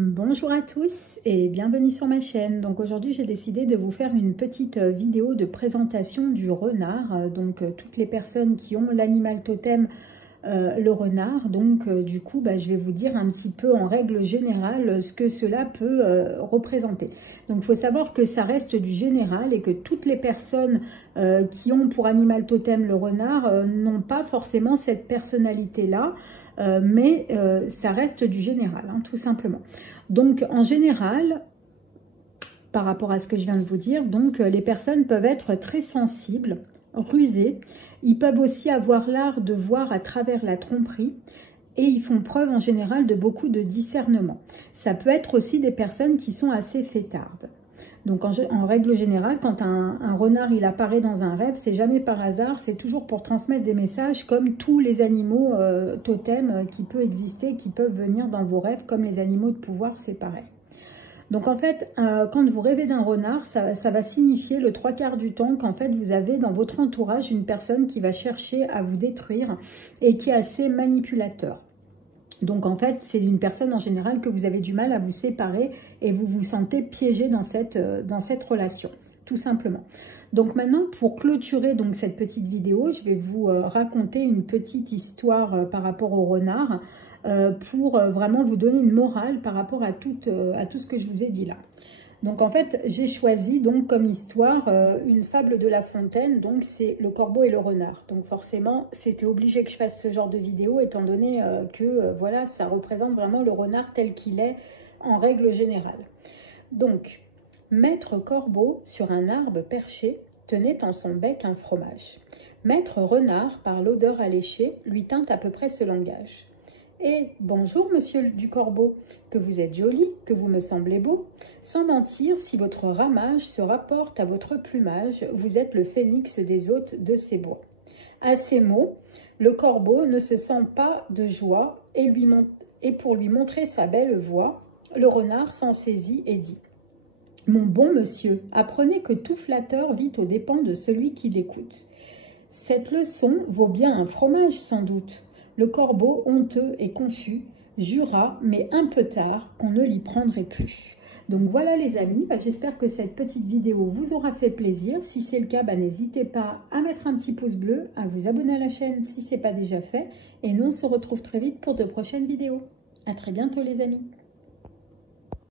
Bonjour à tous et bienvenue sur ma chaîne. Donc aujourd'hui j'ai décidé de vous faire une petite vidéo de présentation du renard. Donc toutes les personnes qui ont l'animal totem le renard, donc du coup je vais vous dire un petit peu en règle générale ce que cela peut représenter. Donc il faut savoir que ça reste du général et que toutes les personnes qui ont pour animal totem le renard n'ont pas forcément cette personnalité là. Mais ça reste du général, hein, tout simplement. Donc, en général, par rapport à ce que je viens de vous dire, donc les personnes peuvent être très sensibles, rusées. Ils peuvent aussi avoir l'art de voir à travers la tromperie et ils font preuve en général de beaucoup de discernement. Ça peut être aussi des personnes qui sont assez fêtardes. Donc en règle générale, quand un renard il apparaît dans un rêve, c'est jamais par hasard, c'est toujours pour transmettre des messages comme tous les animaux totems qui peuvent exister, qui peuvent venir dans vos rêves, comme les animaux de pouvoir, c'est pareil. Donc en fait, quand vous rêvez d'un renard, ça va signifier le 3/4 du temps qu'en fait vous avez dans votre entourage une personne qui va chercher à vous détruire et qui est assez manipulateur. Donc en fait, c'est une personne en général que vous avez du mal à vous séparer et vous vous sentez piégé dans cette relation, tout simplement. Donc maintenant, pour clôturer donc cette petite vidéo, je vais vous raconter une petite histoire par rapport au renard pour vraiment vous donner une morale par rapport à tout ce que je vous ai dit là. Donc en fait, j'ai choisi donc comme histoire une fable de La Fontaine, donc c'est le corbeau et le renard. Donc forcément, c'était obligé que je fasse ce genre de vidéo étant donné que voilà, ça représente vraiment le renard tel qu'il est en règle générale. Donc, Maître Corbeau sur un arbre perché tenait en son bec un fromage. Maître Renard, par l'odeur alléchée, lui tint à peu près ce langage. « Eh, bonjour, monsieur du Corbeau, que vous êtes joli, que vous me semblez beau. Sans mentir, si votre ramage se rapporte à votre plumage, vous êtes le phénix des hôtes de ces bois. » À ces mots, le corbeau ne se sent pas de joie et pour lui montrer sa belle voix, le renard s'en saisit et dit « Mon bon monsieur, apprenez que tout flatteur vit aux dépens de celui qui l'écoute. Cette leçon vaut bien un fromage sans doute. » Le corbeau, honteux et confus, jura, mais un peu tard, qu'on ne l'y prendrait plus. Donc voilà les amis, j'espère que cette petite vidéo vous aura fait plaisir. Si c'est le cas, n'hésitez pas à mettre un petit pouce bleu, à vous abonner à la chaîne si ce n'est pas déjà fait. Et nous, on se retrouve très vite pour de prochaines vidéos. À très bientôt les amis.